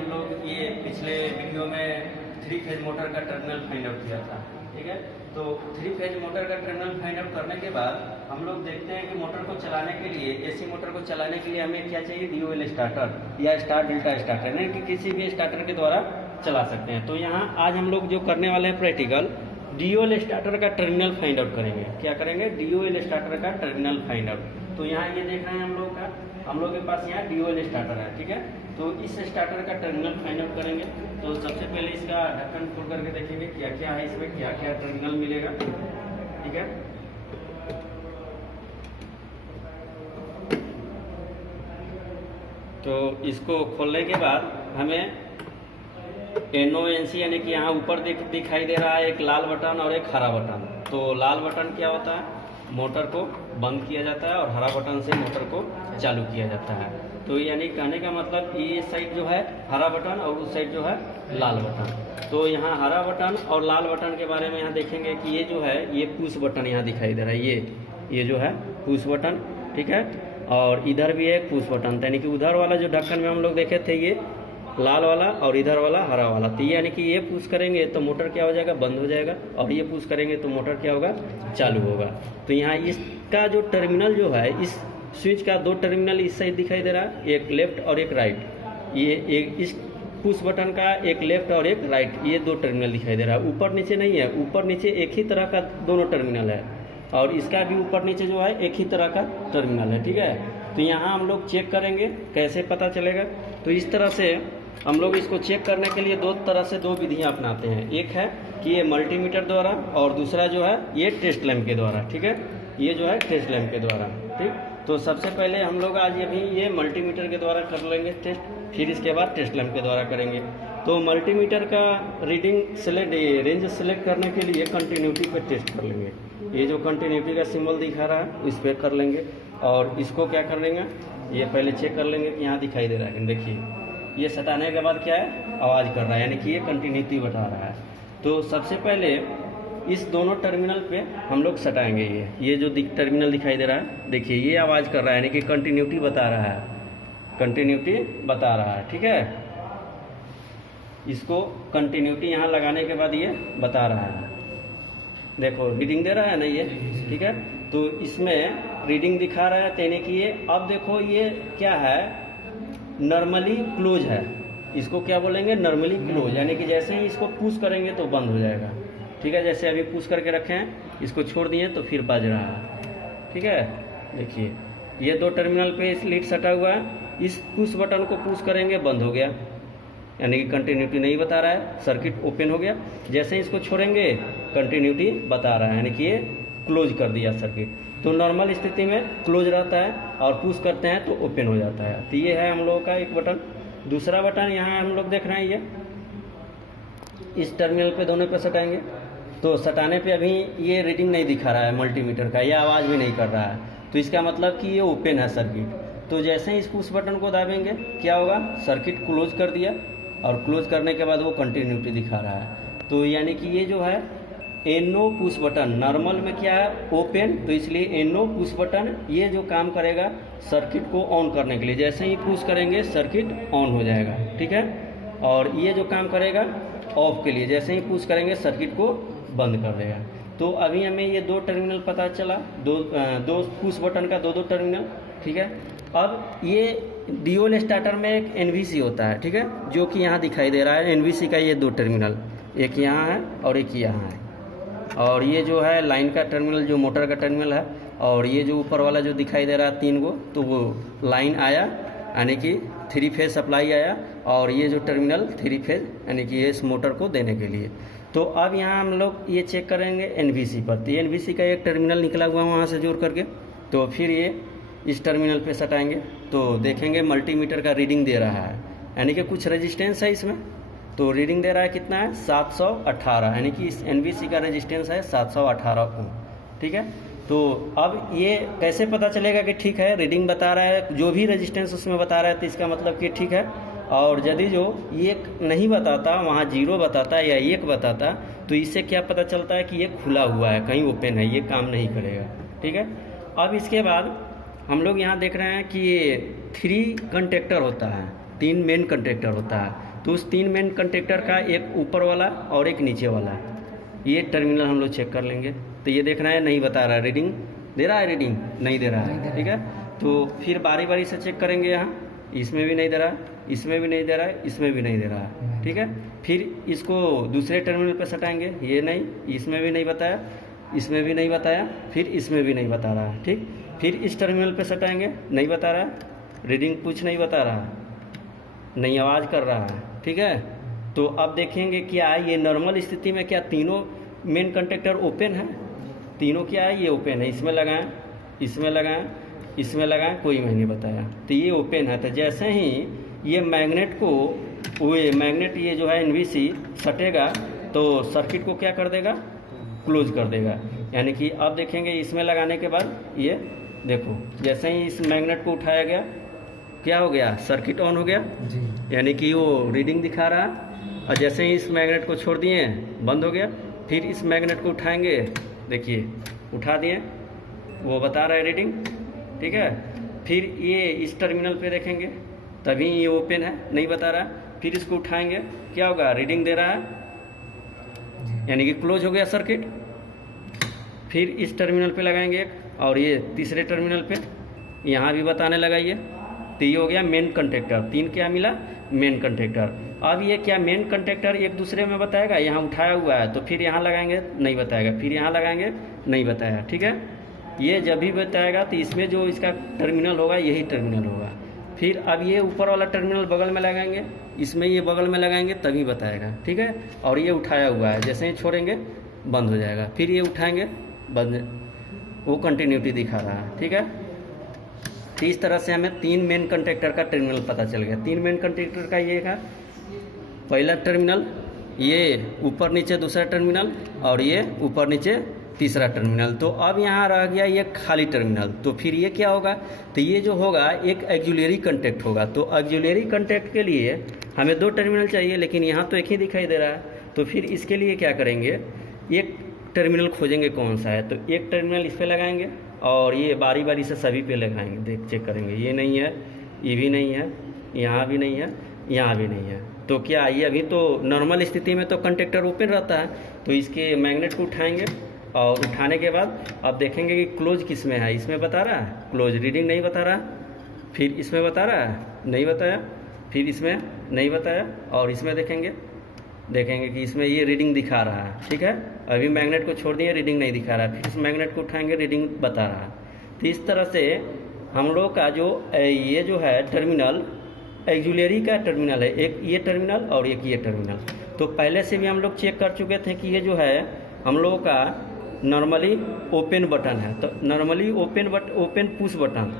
हम लोग ये पिछले वीडियो में 3 फेज मोटर का टर्मिनल फाइंड आउट किया था, ठीक है। तो 3 फेज मोटर का टर्मिनल फाइंड आउट करने के बाद हम लोग देखते हैं कि मोटर को चलाने के लिए, एसी मोटर को चलाने के लिए हमें क्या चाहिए, DOL स्टार्टर या स्टार डेल्टा स्टार्टर, यानी कि किसी भी स्टार्टर के द्वारा चला सकते हैं। तो यहाँ आज हम लोग जो करने वाले हैं प्रैक्टिकल, DOL स्टार्टर का टर्मिनल फाइंड आउट करेंगे। क्या करेंगे? DOL स्टार्टर का टर्मिनल फाइंड आउट। तो यहाँ ये देख रहे हैं हम लोग के पास यहाँ DOL स्टार्टर है, ठीक है। तो इस स्टार्टर का टर्मिनल फाइंड आउट करेंगे। तो सबसे पहले इसका ढक्कन खोल करके देखेंगे क्या क्या है इसमें, क्या क्या टर्मिनल मिलेगा, ठीक है। तो इसको खोलने के बाद हमें NONC यानी कि यहाँ ऊपर दिखाई दे रहा है एक लाल बटन और एक हरा बटन। तो लाल बटन क्या होता है, मोटर को बंद किया जाता है, और हरा बटन से मोटर को चालू किया जाता है। तो यानी कहने का मतलब ये साइड जो है हरा बटन और उस साइड जो है लाल बटन। तो यहाँ हरा बटन और लाल बटन के बारे में यहाँ देखेंगे कि ये जो है ये पुश बटन यहाँ दिखाई दे रहा है, ये जो है पुश बटन, ठीक है। और इधर भी एक पुश बटन, यानी कि उधर वाला जो ढक्कन में हम लोग देखे थे ये लाल वाला और इधर वाला हरा वाला। तो यानी कि ये पुश करेंगे तो मोटर क्या हो जाएगा, बंद हो जाएगा, और ये पुश करेंगे तो मोटर क्या होगा, चालू होगा। तो यहाँ इसका जो टर्मिनल जो है, इस स्विच का 2 टर्मिनल इस साइड दिखाई दे रहा है, एक लेफ्ट और एक राइट। ये एक इस पुश बटन का एक लेफ्ट और एक राइट, ये 2 टर्मिनल दिखाई दे रहा है। ऊपर नीचे नहीं है, ऊपर नीचे एक ही तरह का दोनों टर्मिनल है, और इसका भी ऊपर नीचे जो है एक ही तरह का टर्मिनल है, ठीक है। तो यहाँ हम लोग चेक करेंगे कैसे पता चलेगा। तो इस तरह से हम लोग इसको चेक करने के लिए 2 विधियाँ अपनाते हैं। एक है कि ये मल्टीमीटर द्वारा, और दूसरा जो है ये टेस्ट लैंप के द्वारा, ठीक है। ये जो है टेस्ट लैंप के द्वारा, ठीक। तो सबसे पहले हम लोग आज ये मल्टीमीटर के द्वारा कर लेंगे टेस्ट, फिर इसके बाद टेस्ट लैंप के द्वारा करेंगे। तो मल्टीमीटर का रीडिंग रेंज सेलेक्ट करने के लिए कंटिन्यूटी पर टेस्ट कर लेंगे। ये जो कंटिन्यूटी का सिंबल दिखा रहा है इस पर कर लेंगे, और इसको क्या कर लेंगे, ये पहले चेक कर लेंगे कि यहाँ दिखाई दे रहा है। देखिए ये सटाने के बाद क्या है, आवाज़ कर रहा है, यानी कि ये कंटिन्यूटी बता रहा है। तो सबसे पहले इस दोनों टर्मिनल पे हम लोग सटाएंगे। ये जो टर्मिनल दिखाई दे रहा है, देखिए ये आवाज़ कर रहा है, यानी कि कंटिन्यूटी बता रहा है, कंटिन्यूटी बता रहा है, ठीक है। इसको कंटिन्यूटी यहाँ लगाने के बाद ये बता रहा है, देखो रीडिंग दे रहा है ना ये, ठीक है। तो इसमें रीडिंग दिखा रहा है, यानी कि ये अब देखो ये क्या है, नॉर्मली क्लोज है। इसको क्या बोलेंगे, नॉर्मली क्लोज, यानी कि जैसे ही इसको पुश करेंगे तो बंद हो जाएगा, ठीक है। जैसे अभी पुश करके रखे हैं, इसको छोड़ दिए तो फिर बज रहा है, ठीक है। देखिए ये 2 टर्मिनल पे इस लीड सटा हुआ है, इस पुश बटन को पुश करेंगे बंद हो गया, यानी कि कंटिन्यूटी नहीं बता रहा है, सर्किट ओपन हो गया। जैसे ही इसको छोड़ेंगे कंटिन्यूटी बता रहा है, यानी कि ये क्लोज कर दिया सर्किट। तो नॉर्मल स्थिति में क्लोज रहता है, और पुश करते हैं तो ओपन हो जाता है। तो ये है हम लोगों का एक बटन। दूसरा बटन यहाँ हम लोग देख रहे हैं, ये इस टर्मिनल पे दोनों पे सटाएंगे। तो सटाने पे अभी ये रीडिंग नहीं दिखा रहा है मल्टीमीटर का, ये आवाज़ भी नहीं कर रहा है, तो इसका मतलब कि ये ओपन है सर्किट। तो जैसे ही इस पुश बटन को दाबेंगे क्या होगा, सर्किट क्लोज कर दिया, और क्लोज करने के बाद वो कंटिन्यूटी दिखा रहा है। तो यानी कि ये जो है NO पुश बटन, नॉर्मल में क्या है, ओपन, तो इसलिए NO पुश बटन ये जो काम करेगा सर्किट को ऑन करने के लिए, जैसे ही पुश करेंगे सर्किट ऑन हो जाएगा, ठीक है। और ये जो काम करेगा ऑफ के लिए, जैसे ही पुश करेंगे सर्किट को बंद कर देगा। तो अभी हमें ये 2 टर्मिनल पता चला, दो पुश बटन का 2 टर्मिनल, ठीक है। अब ये DOL स्टार्टर में एक NVC होता है, ठीक है, जो कि यहाँ दिखाई दे रहा है। NVC का ये 2 टर्मिनल, एक यहाँ है और एक यहाँ है, और ये जो है लाइन का टर्मिनल, जो मोटर का टर्मिनल है, और ये जो ऊपर वाला जो दिखाई दे रहा है 3 गो, तो वो लाइन आया, यानी कि 3 फेज सप्लाई आया, और ये जो टर्मिनल 3 फेज यानी कि इस मोटर को देने के लिए। तो अब यहाँ हम लोग ये चेक करेंगे NVC पर। तो NVC का एक टर्मिनल निकला हुआ है वहाँ से जोड़ करके, तो फिर ये इस टर्मिनल पे सटाएंगे तो देखेंगे मल्टीमीटर का रीडिंग दे रहा है, यानी कि कुछ रेजिस्टेंस है इसमें। तो रीडिंग दे रहा है कितना है, 718, यानी कि इस NVC का रेजिस्टेंस है 718 ओम, ठीक है। तो अब ये कैसे पता चलेगा कि ठीक है, रीडिंग बता रहा है, जो भी रेजिस्टेंस उसमें बता रहा है, तो इसका मतलब कि ठीक है। और यदि जो ये नहीं बताता, वहाँ 0 बताता या 1 बताता, तो इससे क्या पता चलता है कि ये खुला हुआ है, कहीं ओपन है, ये काम नहीं करेगा, ठीक है। अब इसके बाद हम लोग यहाँ देख रहे हैं कि ये 3 कंटेक्टर होता है, 3 मेन कंटेक्टर होता है। तो उस 3 मेन कंटेक्टर का एक ऊपर वाला और एक नीचे वाला, ये टर्मिनल हम लोग चेक कर लेंगे। तो ये देखना है, नहीं बता रहा है, रीडिंग दे रहा है, रीडिंग नहीं दे रहा है, ठीक है। तो फिर बारी बारी से चेक करेंगे, यहाँ इसमें भी नहीं दे रहा, इसमें भी नहीं दे रहा है, इसमें भी नहीं दे रहा है, ठीक है। फिर इसको दूसरे टर्मिनल पर सटाएंगे, ये नहीं, इसमें भी नहीं बताया, इसमें भी नहीं बताया, फिर इसमें भी नहीं बता रहा है, ठीक। फिर इस टर्मिनल पे सटाएंगे, नहीं बता रहा है, रीडिंग कुछ नहीं बता रहा है, नहीं आवाज़ कर रहा है, ठीक है। तो अब देखेंगे क्या ये नॉर्मल स्थिति में क्या तीनों मेन कंडक्टर ओपन है, तीनों क्या है, ये ओपन है। इसमें लगाएं, इसमें लगाएं, इसमें लगाएं, कोई मैंने बताया, तो ये ओपन है। तो जैसे ही ये मैग्नेट को, वो मैग्नेट ये जो है NVC सटेगा तो सर्किट को क्या कर देगा, क्लोज कर देगा। यानी कि अब देखेंगे इसमें लगाने के बाद ये देखो, जैसे ही इस मैग्नेट को उठाया गया, क्या हो गया, सर्किट ऑन हो गया जी। यानी कि वो रीडिंग दिखा रहा, और जैसे ही इस मैग्नेट को छोड़ दिए बंद हो गया। फिर इस मैग्नेट को उठाएंगे, देखिए उठा दिए, वो बता रहा है रीडिंग, ठीक है। फिर ये इस टर्मिनल पे देखेंगे, तभी ये ओपन है, नहीं बता रहा। फिर इसको उठाएंगे, क्या होगा, रीडिंग दे रहा है, यानी कि क्लोज हो गया सर्किट। फिर इस टर्मिनल पे लगाएंगे एक, और ये तीसरे टर्मिनल पे यहाँ भी बताने लगा ये, तो ये हो गया मेन कंडक्टर। 3 क्या मिला, मेन कंडक्टर। अब ये क्या मेन कंडक्टर एक दूसरे में बताएगा, यहाँ उठाया हुआ है तो फिर यहाँ लगाएंगे, नहीं बताएगा, फिर यहाँ लगाएंगे, नहीं बताया, ठीक है। ये जब भी बताएगा तो इसमें जो इसका टर्मिनल होगा यही टर्मिनल होगा। फिर अब ये ऊपर वाला टर्मिनल बगल में लगाएंगे, इसमें ये बगल में लगाएंगे, तभी बताएगा, ठीक है। और ये उठाया हुआ है, जैसे ही छोड़ेंगे बंद हो जाएगा, फिर ये उठाएंगे बंद, वो कंटिन्यूटी दिखा रहा है, ठीक है। तो इस तरह से हमें 3 मेन कंडक्टर का टर्मिनल पता चल गया। 3 मेन कंडक्टर का ये है, पहला टर्मिनल, ये ऊपर नीचे दूसरा टर्मिनल, और ये ऊपर नीचे तीसरा टर्मिनल। तो अब यहाँ रह गया ये खाली टर्मिनल। तो फिर ये क्या होगा, तो ये जो होगा एक ऑक्सिलरी कांटेक्ट होगा। तो ऑक्सिलरी कांटेक्ट के लिए हमें 2 टर्मिनल चाहिए, लेकिन यहाँ तो एक ही दिखाई दे रहा है। तो फिर इसके लिए क्या करेंगे, एक टर्मिनल खोजेंगे कौन सा है, तो एक टर्मिनल इस पर लगाएंगे, और ये बारी बारी से सभी पे लगाएंगे, देख चेक करेंगे, ये नहीं है, ये भी नहीं है, यहाँ भी नहीं है, यहाँ भी नहीं है। तो क्या ये अभी तो नॉर्मल स्थिति में तो कंडक्टर ओपन रहता है। तो इसके मैग्नेट को उठाएंगे, और उठाने के बाद अब देखेंगे कि क्लोज किस में है, इसमें बता रहा है क्लोज, रीडिंग नहीं बता रहा। फिर इसमें बता रहा है, नहीं बताया, फिर इसमें नहीं बताया, और इसमें देखेंगे कि इसमें ये रीडिंग दिखा रहा है, ठीक है। अभी मैग्नेट को छोड़ दिए, रीडिंग नहीं दिखा रहा है, फिर इस मैग्नेट को उठाएंगे, रीडिंग बता रहा है। तो इस तरह से हम लोग का जो ये जो है टर्मिनल ऑक्सिलरी का टर्मिनल है, एक ये टर्मिनल और एक ये टर्मिनल। तो पहले से भी हम लोग चेक कर चुके थे कि ये जो है हम लोगों का नॉर्मली ओपन बटन है, तो नॉर्मली ओपन पुश बटन।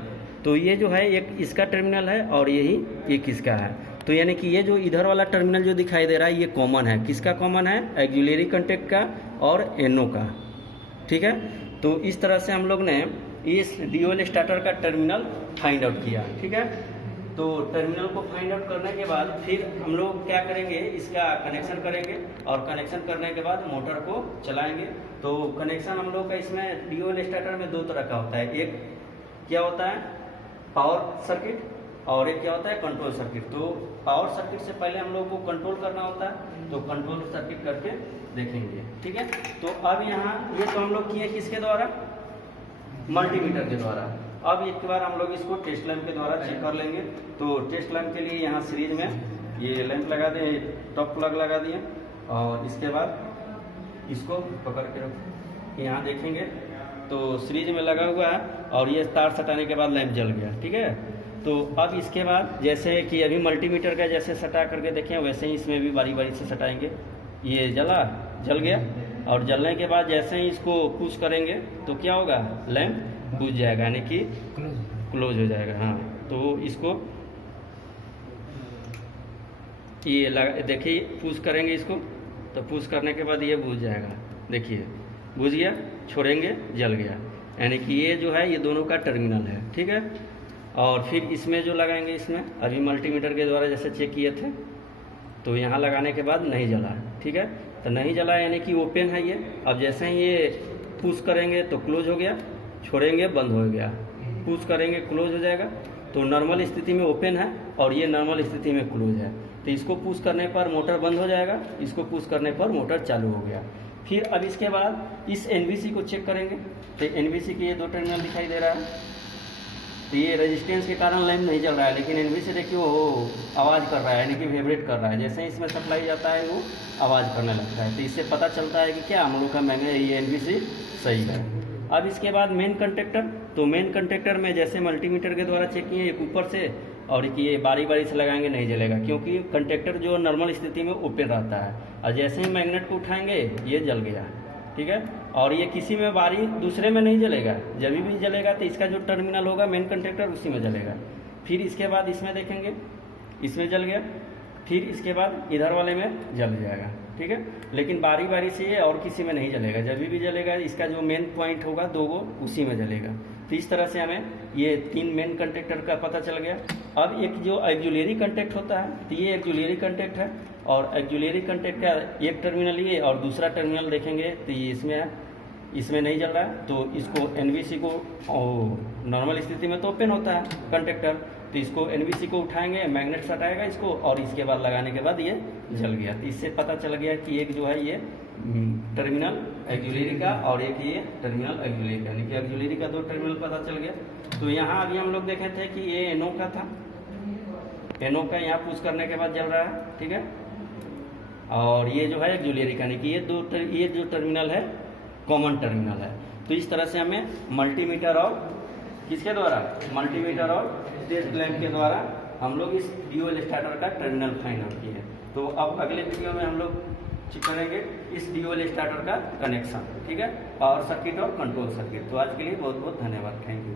तो ये जो है एक इसका टर्मिनल है और यही एक इसका है। तो यानी कि ये जो इधर वाला टर्मिनल जो दिखाई दे रहा है ये कॉमन है, किसका कॉमन है, ऑक्सिलरी कांटेक्ट का और NO का, ठीक है। तो इस तरह से हम लोग ने इस ड्यूल स्टार्टर का टर्मिनल फाइंड आउट किया, ठीक है। तो टर्मिनल को फाइंड आउट करने के बाद फिर हम लोग क्या करेंगे, इसका कनेक्शन करेंगे, और कनेक्शन करने के बाद मोटर को चलाएंगे। तो कनेक्शन हम लोग का इसमें ड्यूल स्टार्टर में 2 तरह का होता है, एक क्या होता है पावर सर्किट, और एक क्या होता है कंट्रोल सर्किट। तो पावर सर्किट से पहले हम लोग को कंट्रोल करना होता है, तो कंट्रोल सर्किट करके देखेंगे, ठीक है। तो अब यहाँ ये तो हम लोग किए किसके द्वारा, मल्टीमीटर के द्वारा। अब एक बार हम लोग इसको टेस्ट लैंप के द्वारा चेक कर लेंगे। तो टेस्ट लैंप के लिए यहाँ सीरीज में ये लैंप लगा दें, टॉप प्लग लगा दिए, और इसके बाद इसको पकड़ के रखो, यहाँ देखेंगे तो सीरीज में लगा हुआ है, और ये तार सटाने के बाद लैंप जल गया, ठीक है। तो अब इसके बाद जैसे कि अभी मल्टीमीटर का जैसे सटा करके देखें, वैसे ही इसमें भी बारी बारी से सटाएंगे। ये जल गया, और जलने के बाद जैसे ही इसको पुश करेंगे तो क्या होगा, लैंप बुझ जाएगा, यानी कि क्लोज हो जाएगा। हाँ, तो इसको ये लगा, देखिए पुश करेंगे इसको, तो पुश करने के बाद ये बुझ जाएगा, देखिए बुझ गया, छोड़ेंगे जल गया। यानी कि ये जो है ये दोनों का टर्मिनल है, ठीक है। और फिर इसमें जो लगाएंगे, इसमें अभी मल्टीमीटर के द्वारा जैसे चेक किए थे, तो यहाँ लगाने के बाद नहीं जला, ठीक है। तो नहीं जला यानी कि ओपन है ये। अब जैसे ही ये पुश करेंगे तो क्लोज हो गया, छोड़ेंगे बंद हो गया, पुश करेंगे क्लोज हो जाएगा, तो नॉर्मल स्थिति में ओपन है और ये नॉर्मल स्थिति में क्लोज है। तो इसको पुश करने पर मोटर बंद हो जाएगा, इसको पुश करने पर मोटर चालू हो गया। फिर अब इसके बाद इस एनवीसी को चेक करेंगे। तो एनवीसी के ये 2 टर्मिनल दिखाई दे रहा है, तो ये रेजिस्टेंस के कारण लैंप नहीं जल रहा है, लेकिन एनवीसी देखिए वो आवाज़ कर रहा है, यानी कि वाइब्रेट कर रहा है। जैसे ही इसमें सप्लाई जाता है वो आवाज़ करने लगता है। तो इससे पता चलता है कि क्या हम लोग का मैग्नेट ये एनवीसी सही है। अब इसके बाद मेन कंडक्टर, तो मेन कंडक्टर में जैसे मल्टीमीटर के द्वारा चेक किए, एक ऊपर से और ये बारी बारी से लगाएंगे नहीं जलेगा, क्योंकि कंडक्टर जो नॉर्मल स्थिति में ओपन रहता है, और जैसे ही मैग्नेट को उठाएंगे ये जल गया, ठीक है। और ये किसी में बारी दूसरे में नहीं जलेगा, जब भी जलेगा तो इसका जो टर्मिनल होगा मेन कंडक्टर उसी में जलेगा। फिर इसके बाद इसमें देखेंगे, इसमें जल गया, फिर इसके बाद इधर वाले में जल जाएगा, ठीक है। लेकिन बारी बारी से ये और किसी में नहीं जलेगा, जब भी जलेगा इसका जो मेन पॉइंट होगा 2 गो उसी में जलेगा। तो इस तरह से हमें ये 3 मेन कंडक्टर का पता चल गया। अब एक जो एक्जुलरी कंडक्ट होता है, तो ये एक्जुलरी कंडक्ट है, और एक्जुलरी कंडक्ट का एक टर्मिनल ये और दूसरा टर्मिनल देखेंगे तो ये इसमें है, इसमें नहीं जल रहा है। तो इसको एनवीसी को नॉर्मल स्थिति में तो ओपन होता है कंडक्टर, तो इसको एनवीसी को उठाएंगे, मैग्नेट सटाएगा इसको, और इसके बाद लगाने के बाद ये जल गया। तो इससे पता चल गया कि एक जो है ये टर्मिनल एक्जुलरी का और एक ये टर्मिनल एक्जुलरी का, यानी कि एक्जुलरी का 2 टर्मिनल पता चल गया। तो यहाँ अभी हम लोग देखे थे कि ये एनओ का था, एनओ का यहाँ पुश करने के बाद जल रहा है, ठीक है। और ये जो है एक्जुलरी का, यानी कि ये जो टर्मिनल है कॉमन टर्मिनल है। तो इस तरह से हमें मल्टीमीटर और किसके द्वारा, मल्टीमीटर और टेस्ट लैंप के द्वारा हम लोग इस ड्यूअल स्टार्टर का टर्मिनल फाइंड आउट किए। तो अब अगले वीडियो में हम लोग चेक करेंगे इस ड्यूअल स्टार्टर का कनेक्शन, ठीक है, पावर सर्किट और कंट्रोल सर्किट। तो आज के लिए बहुत बहुत धन्यवाद, थैंक यू।